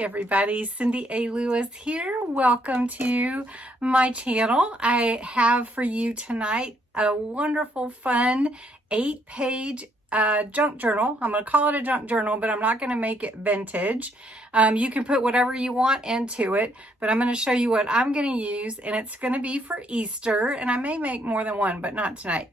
Everybody, Cindy A. Lewis here. Welcome to my channel. I have for you tonight a wonderful, fun 8-page junk journal. I'm going to call it a junk journal, but I'm not going to make it vintage. You can put whatever you want into it, but I'm going to show you what I'm going to use, and it's going to be for Easter, and I may make more than one, but not tonight.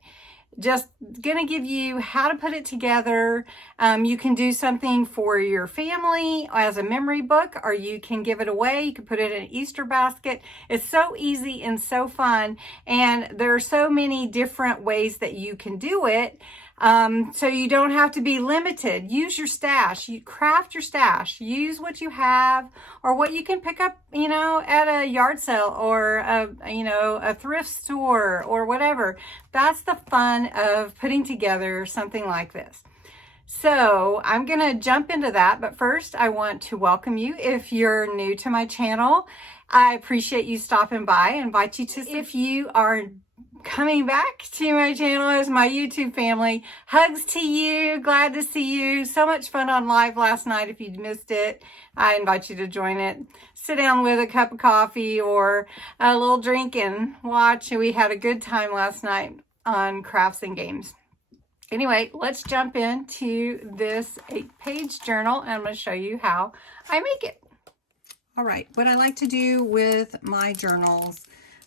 Just gonna give you how to put it together. You can do something for your family as a memory book, or you can give it away. You can put it in an Easter basket. It's so easy and so fun, and there are so many different ways that you can do it. So you don't have to be limited. Use your stash. You craft your stash. Use what you have or what you can pick up, at a yard sale or a thrift store or whatever. That's the fun of putting together something like this. So I'm going to jump into that, but first I want to welcome you if you're new to my channel. I appreciate you stopping by. I invite you to, if you are coming back to my channel as my YouTube family, hugs to you. Glad to see you. So much fun on live last night. If you missed it, I invite you to join it. Sit down with a cup of coffee or a little drink and watch. We had a good time last night on Crafts and Games. Anyway, let's jump into this 8-page journal, and I'm going to show you how I make it. All right, what I like to do with my journals,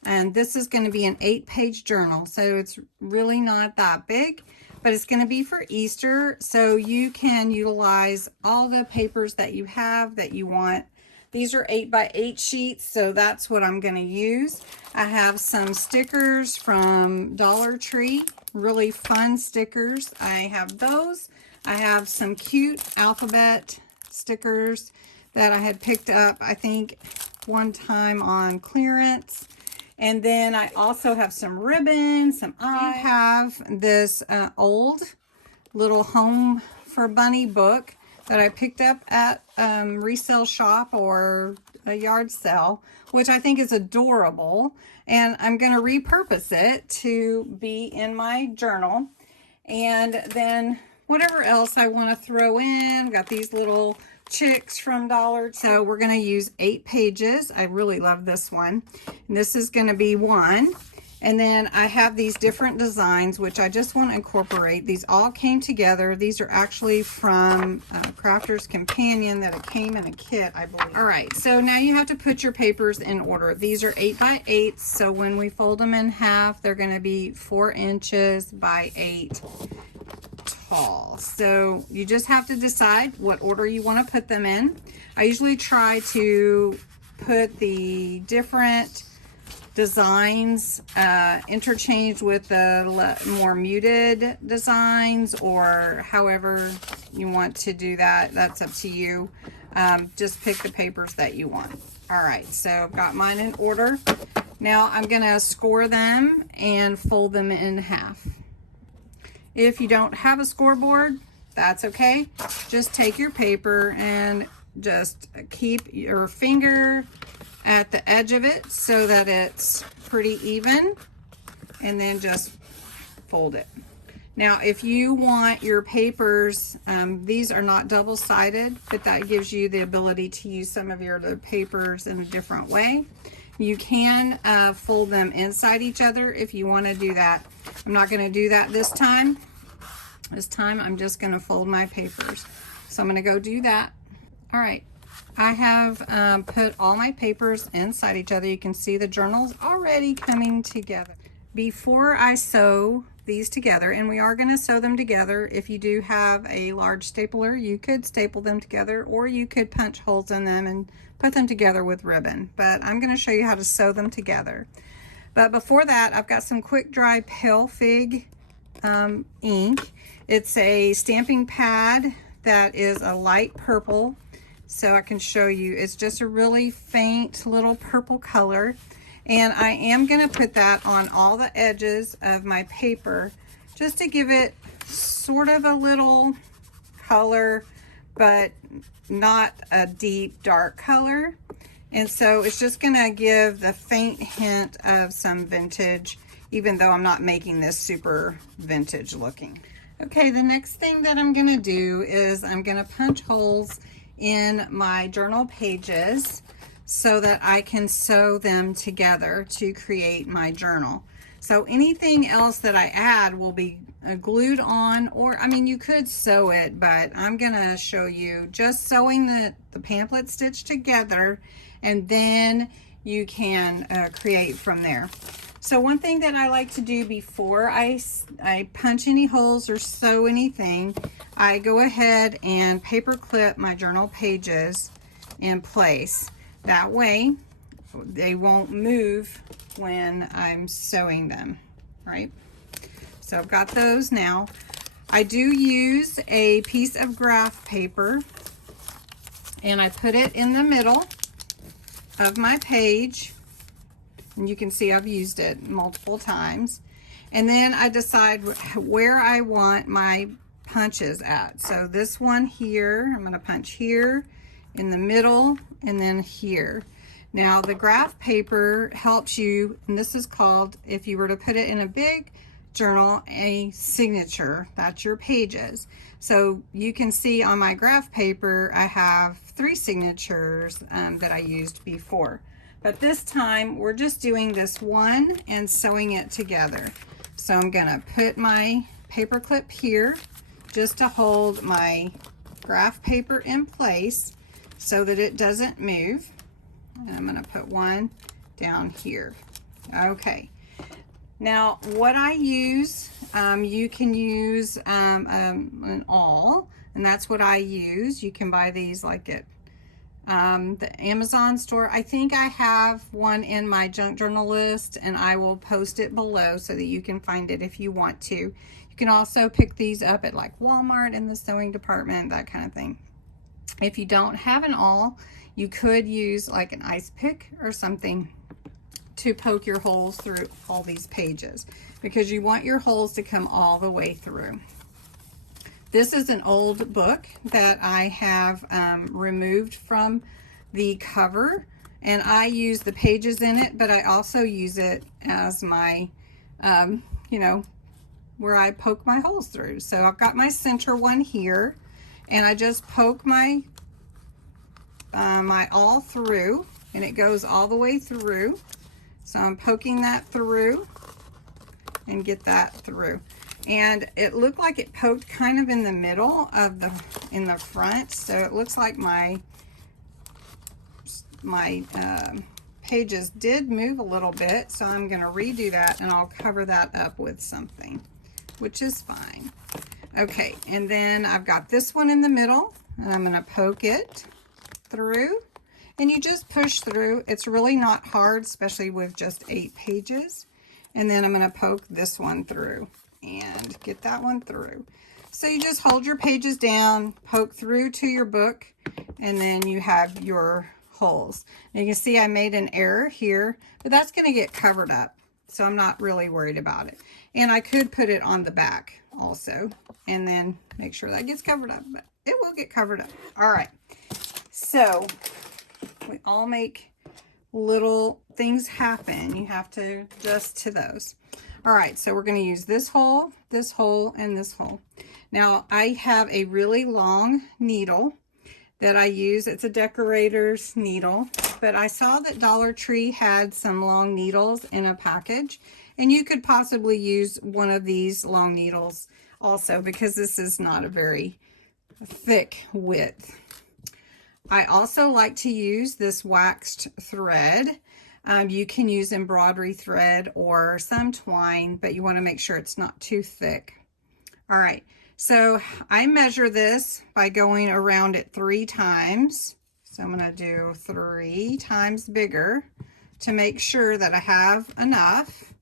and this is going to be an 8-page journal, so it's really not that big, but it's going to be for Easter, so you can utilize all the papers that you have that you want. These are 8x8 sheets, so that's what I'm going to use. I have some stickers from Dollar Tree, really fun stickers. I have those. I have some cute alphabet stickers that I had picked up, I think, one time on clearance. And then I also have some ribbon, I have this old little Home for Bunny book that I picked up at resale shop or a yard sale, which I think is adorable. And I'm going to repurpose it to be in my journal. And then whatever else I want to throw in, got these little chicks from Dollar. So we're going to use 8 pages. I really love this one. And this is going to be one. And then I have these different designs, which I just want to incorporate. These all came together. These are actually from Crafter's Companion that it came in a kit, I believe. All right, so now you have to put your papers in order. These are 8x8, so when we fold them in half, they're going to be 4 inches by 8 tall. So you just have to decide what order you want to put them in. I usually try to put the different designs interchanged with the more muted designs, or however you want to do that. That's up to you. Just pick the papers that you want. All right, so I've got mine in order. Now I'm gonna score them and fold them in half. If you don't have a scoreboard, that's okay. Just take your paper and just keep your finger at the edge of it so that it's pretty even, and then just fold it. Now, if you want your papers, these are not double-sided, but that gives you the ability to use some of your other papers in a different way. You can fold them inside each other if you want to do that. I'm not going to do that this time. This time I'm just going to fold my papers. So I'm going to go do that. All right. I have put all my papers inside each other. You can see the journal's already coming together. Before I sew these together, and we are going to sew them together, if you do have a large stapler, you could staple them together, or you could punch holes in them and put them together with ribbon. But I'm going to show you how to sew them together. But before that, I've got some quick dry pale fig ink. It's a stamping pad that is a light purple. So I can show you, it's just a really faint little purple color. And I am gonna put that on all the edges of my paper just to give it sort of a little color, but not a deep dark color. And so it's just gonna give the faint hint of some vintage, even though I'm not making this super vintage looking. Okay, the next thing that I'm gonna do is I'm gonna punch holes in my journal pages so that I can sew them together to create my journal. So anything else that I add will be glued on, or I mean, you could sew it, but I'm gonna show you just sewing the pamphlet stitch together, and then you can create from there. So one thing that I like to do before I punch any holes or sew anything, I go ahead and paper clip my journal pages in place. That way they won't move when I'm sewing them, right? So I've got those now. I do use a piece of graph paper, and I put it in the middle of my page, and you can see I've used it multiple times. And then I decide where I want my punches at. So this one here, I'm going to punch here, in the middle, and then here. Now the graph paper helps you, and this is called, if you were to put it in a big journal, a signature. That's your pages. So you can see on my graph paper I have 3 signatures that I used before, but this time we're just doing this one and sewing it together. So I'm gonna put my paper clip here just to hold my graph paper in place so that it doesn't move. And I'm going to put one down here. Okay. Now, what I use, you can use an awl, and that's what I use. You can buy these like at the Amazon store. I think I have one in my junk journal list, and I will post it below so that you can find it if you want to. You can also pick these up at like Walmart in the sewing department, that kind of thing. If you don't have an awl, you could use like an ice pick or something to poke your holes through all these pages, because you want your holes to come all the way through. This is an old book that I have removed from the cover, and I use the pages in it, but I also use it as my, you know, where I poke my holes through. So I've got my center one here, and I just poke my my awl through, and it goes all the way through. So I'm poking that through and get that through. And it looked like it poked kind of in the middle of in the front. So it looks like my pages did move a little bit. So I'm going to redo that, and I'll cover that up with something, which is fine. Okay, and then I've got this one in the middle, and I'm going to poke it through, and you just push through. It's really not hard, especially with just 8 pages. And then I'm going to poke this one through and get that one through. So you just hold your pages down, poke through to your book, and then you have your holes. Now you can see I made an error here, but that's going to get covered up, so I'm not really worried about it. And I could put it on the back also, and then make sure that gets covered up, but it will get covered up. All right, so we all make little things happen. You have to adjust to those. All right, so we're going to use this hole, and this hole. Now I have a really long needle that I use. It's a decorator's needle, but I saw that Dollar Tree had some long needles in a package, and you could possibly use one of these long needles also, because this is not a very thick width. I also like to use this waxed thread. You can use embroidery thread or some twine, but you want to make sure it's not too thick. All right, so I measure this by going around it 3 times. So I'm going to do 3 times bigger to make sure that I have enough,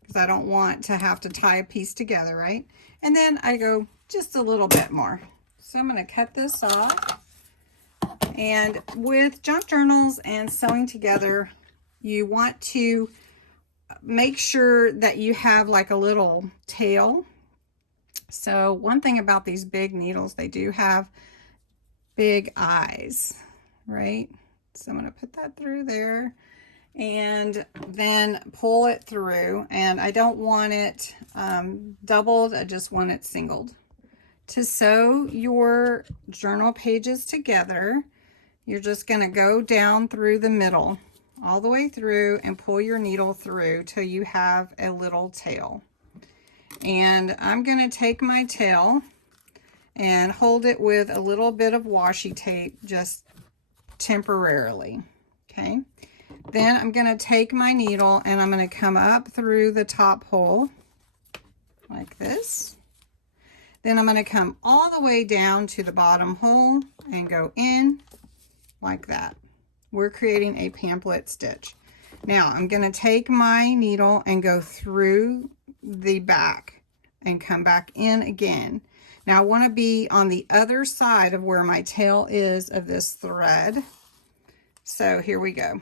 because I don't want to have to tie a piece together, right? And then I go just a little bit more. So I'm going to cut this off. And with junk journals and sewing together, you want to make sure that you have like a little tail. So one thing about these big needles, they do have big eyes, right? So I'm going to put that through there and then pull it through. And I don't want it doubled, I just want it singled To sew your journal pages together, you're just going to go down through the middle, all the way through, and pull your needle through till you have a little tail. And I'm going to take my tail and hold it with a little bit of washi tape just temporarily. Okay. Then I'm going to take my needle and I'm going to come up through the top hole like this. Then I'm going to come all the way down to the bottom hole and go in like that. We're creating a pamphlet stitch. Now I'm going to take my needle and go through the back and come back in again. Now I want to be on the other side of where my tail is of this thread. So here we go.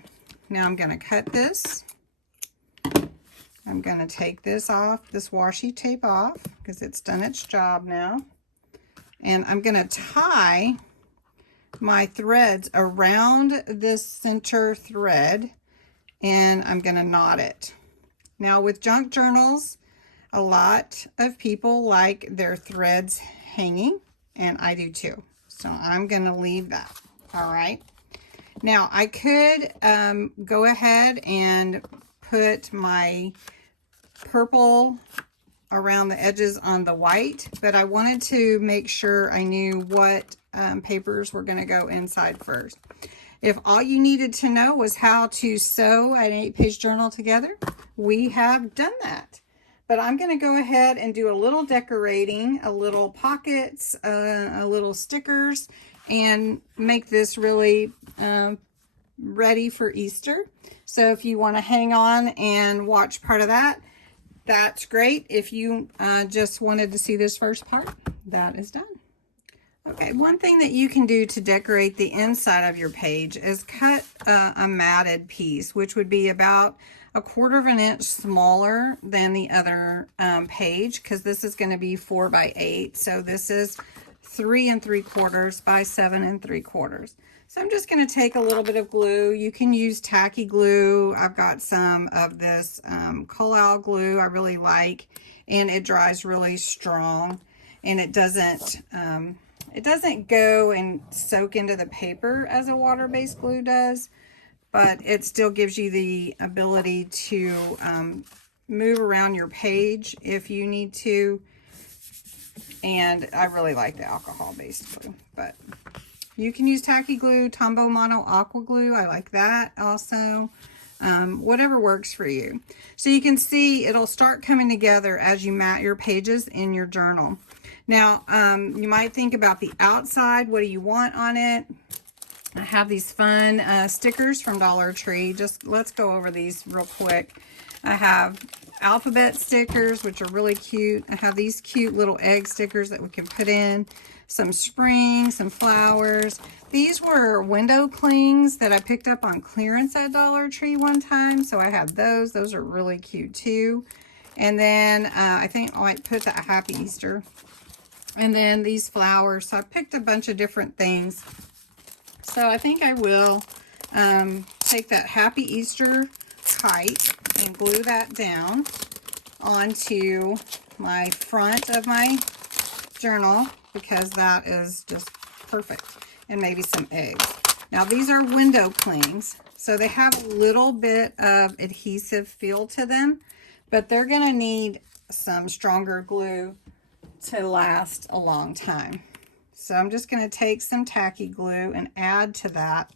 Now I'm going to cut this. I'm going to take this off, this washi tape off, because it's done its job now. And I'm going to tie my threads around this center thread, and I'm going to knot it. Now with junk journals, a lot of people like their threads hanging, and I do too. So I'm going to leave that. All right. Now I could go ahead and put my purple around the edges on the white, but I wanted to make sure I knew what papers were going to go inside first. If all you needed to know was how to sew an 8-page journal together, we have done that. But I'm going to go ahead and do a little decorating, a little pockets, a little stickers, and make this really ready for Easter. So if you want to hang on and watch part of that, that's great. If you just wanted to see this first part, that is done. Okay, one thing that you can do to decorate the inside of your page is cut a matted piece, which would be about 1/4 of an inch smaller than the other page, because this is going to be 4 by 8. So this is 3 3/4 by 7 3/4. So I'm just going to take a little bit of glue. You can use tacky glue. I've got some of this Collal glue I really like, and it dries really strong, and it doesn't go and soak into the paper as a water-based glue does, but it still gives you the ability to move around your page if you need to. And I really like the alcohol-based glue, but you can use tacky glue, Tombow Mono Aqua Glue. I like that also. Whatever works for you. So you can see it'll start coming together as you mat your pages in your journal. Now, you might think about the outside. What do you want on it? I have these fun stickers from Dollar Tree. Just let's go over these real quick. I have alphabet stickers, which are really cute. I have these cute little egg stickers that we can put in. Some spring, some flowers. These were window clings that I picked up on clearance at Dollar Tree one time. So I have those. Those are really cute too. And then I think I might put that Happy Easter. And then these flowers. So I picked a bunch of different things. So I think I will take that Happy Easter kite and glue that down onto my front of my journal, because that is just perfect. And maybe some eggs. Now these are window clings, so they have a little bit of adhesive feel to them, but they're going to need some stronger glue to last a long time. So I'm just going to take some tacky glue and add to that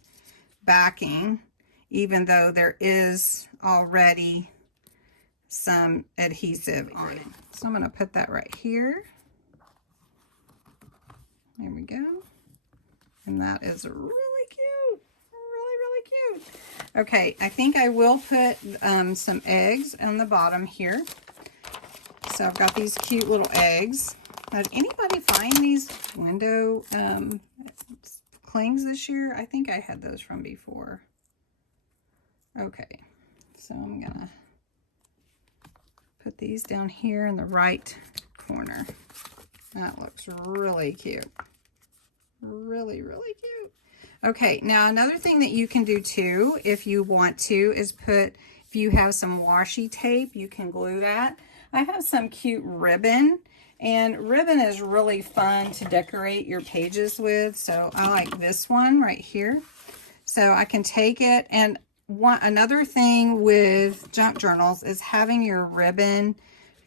backing, even though there is already some adhesive on it. So I'm going to put that right here. There we go. And that is really cute. Really, really cute. Okay, I think I will put some eggs on the bottom here. So I've got these cute little eggs. Did anybody find these window clings this year? I think I had those from before. Okay, so I'm gonna put these down here in the right corner. That looks really cute. Really, really cute. Okay, now another thing that you can do too, if you want to, is if you have some washi tape, you can glue that. I have some cute ribbon, And ribbon is really fun to decorate your pages with. So I like this one right here. So I can take it. And another thing with junk journals is having your ribbon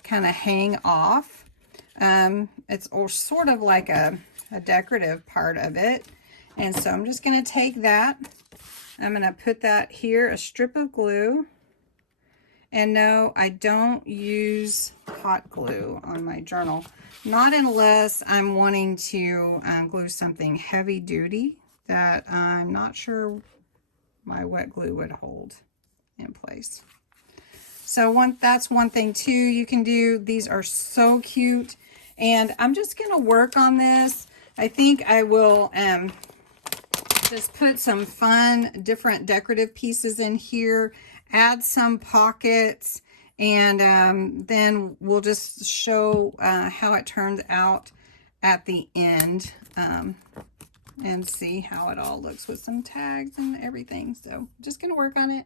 kind of hang off. It's sort of like a decorative part of it. And so I'm just going to take that. I'm going to put that here, a strip of glue. And no, I don't use hot glue on my journal. Not unless I'm wanting to glue something heavy duty that I'm not sure my wet glue would hold in place. So that's one thing too you can do. These are so cute. And I'm just going to work on this. I think I will just put some fun, different decorative pieces in here, add some pockets, and then we'll just show how it turns out at the end and see how it all looks with some tags and everything. So just going to work on it.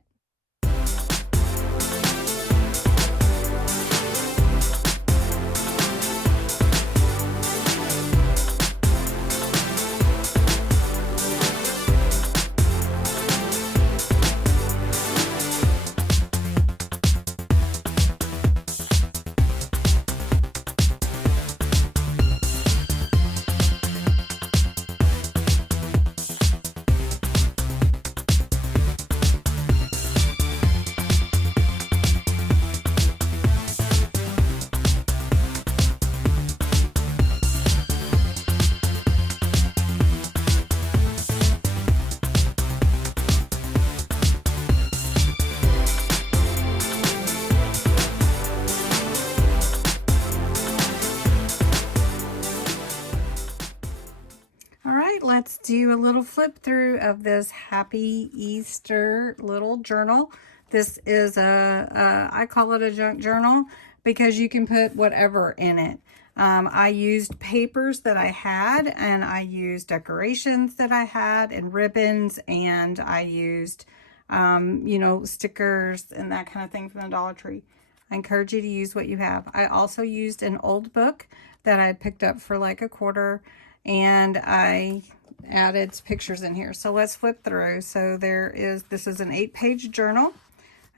Let's do a little flip through of this Happy Easter little journal. This is I call it a junk journal because you can put whatever in it. I used papers that I had, and I used decorations that I had, and ribbons, and I used, you know, stickers and that kind of thing from the Dollar Tree. I encourage you to use what you have. I also used an old book that I picked up for like $1, and I added pictures in here. So let's flip through. So this is an 8-page journal.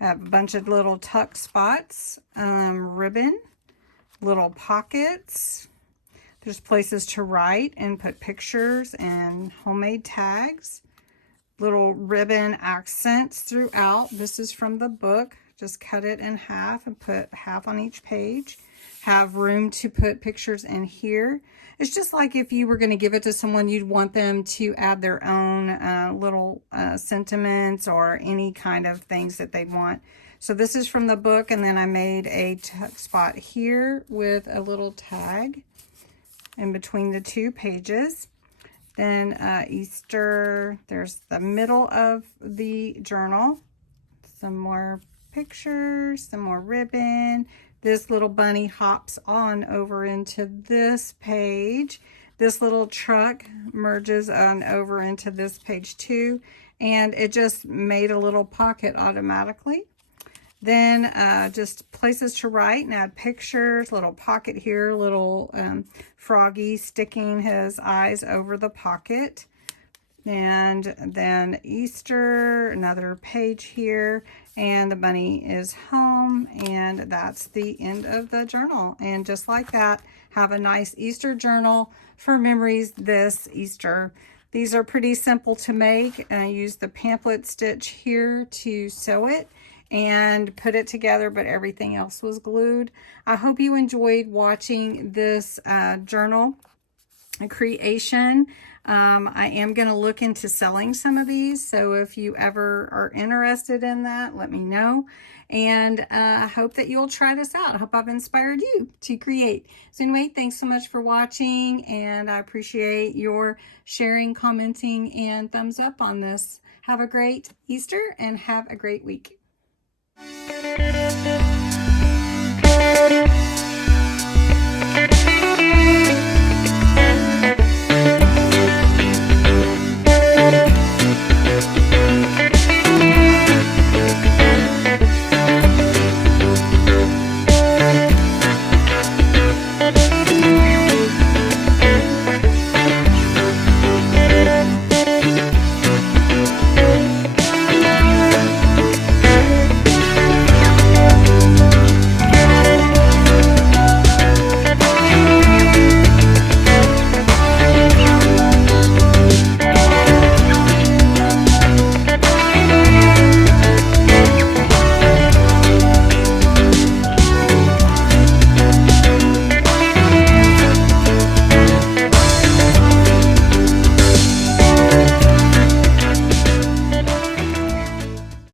I have a bunch of little tuck spots, ribbon, little pockets. There's places to write and put pictures and homemade tags. Little ribbon accents throughout. This is from the book. Just cut it in half and put half on each page. Have room to put pictures in here. It's just like if you were going to give it to someone, you'd want them to add their own little sentiments or any kind of things that they want. So this is from the book, and then I made a tuck spot here with a little tag in between the 2 pages. Then Easter, there's the middle of the journal. Some more pictures, some more ribbon. This little bunny hops on over into this page. This little truck merges on over into this page too. And it just made a little pocket automatically. Then just places to write and add pictures. Little pocket here, little froggy sticking his eyes over the pocket. And then Easter, another page here, and the bunny is home, and that's the end of the journal. And just like that, have a nice Easter journal for memories this Easter. These are pretty simple to make. I use the pamphlet stitch here to sew it and put it together, but everything else was glued. I hope you enjoyed watching this journal creation. I am going to look into selling some of these, so if you ever are interested in that, let me know. And I hope that you'll try this out. I hope I've inspired you to create. So anyway, thanks so much for watching, and I appreciate your sharing, commenting, and thumbs up on this. Have a great Easter and have a great week.